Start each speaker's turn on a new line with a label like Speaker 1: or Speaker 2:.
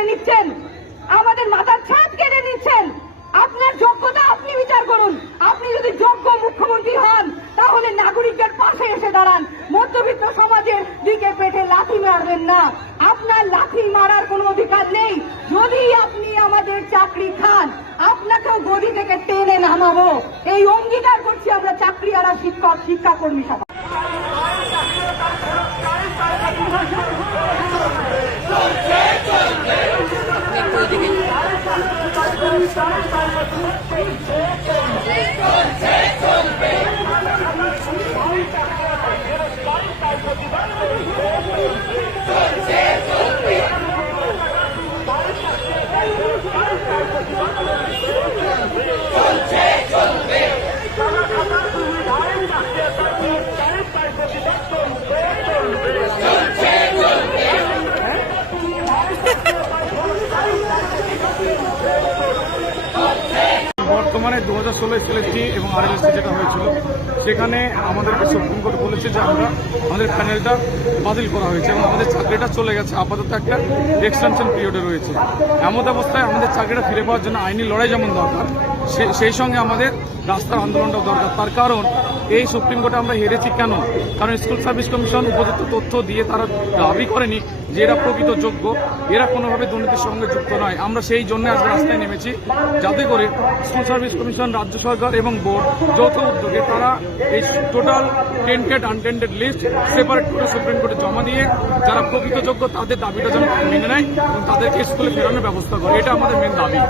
Speaker 1: কেড়ে নিচ্ছেন? আমাদের মাথার ছাদ কেড়ে নিচ্ছেন? আপনার যোগ্যতা আপনি বিচার করুন। আপনি যদি যোগ্য মুখ্যমন্ত্রী হন, তাহলে নাগরিকদের পাশে এসে দাঁড়ান। মধ্যবিত্ত সমাজের দিকে পেটে লাথি মারবেন না। আপনার লাথি মারার কোনো অধিকার নেই। যদি আপনি আমাদের চাকরি খান, আপনাকেও গদি থেকে টেনে নামাবো। এই অঙ্গীকার করছি আমরা চাকরি আর শিক্ষক, শিক্ষাকর্মী সভা Chết cùng, chết cùng, chết cùng, chết
Speaker 2: বর্তমানে দু হাজার ষোলো এসএলএসটি এবং আরএলএসটি যেটা হয়েছিল, সেখানে আমাদেরকে সুপ্রিম কোর্ট বলেছে যে আমরা আমাদের প্যানেলটা বাতিল করা হয়েছে এবং আমাদের চাকরিটা চলে গেছে। আপাতত একটা এক্সটেনশন পিরিয়ডে রয়েছে। এমন অবস্থায় আমাদের চাকরিটা ফিরে পাওয়ার জন্য আইনি লড়াই যেমন দরকার সেই সঙ্গে আমাদের রাস্তার আন্দোলনটাও দরকার। তার কারণ এই সুপ্রিম কোর্টে আমরা হেরেছি কেন? কারণ স্কুল সার্ভিস কমিশন উপযুক্ত তথ্য দিয়ে তারা দাবি করেনি যে এরা প্রকৃত যোগ্য, এরা কোনোভাবে দুর্নীতির সঙ্গে যুক্ত নয়। আমরা সেই জন্য আজকে রাস্তায় নেমেছি, যাতে করে স্কুল সার্ভিস কমিশন, রাজ্য সরকার এবং বোর্ড যৌথ উদ্যোগে তারা এই total tainted, untainted list separate করে সুপ্রিম কোর্টে জমা দিয়ে যারা প্রকৃত যোগ্য তাদের দাবিটা যেন মেনে নেয় এবং তাদেরকে স্কুলে ফেরানোর ব্যবস্থা করে। এটা আমাদের মেন দাবি।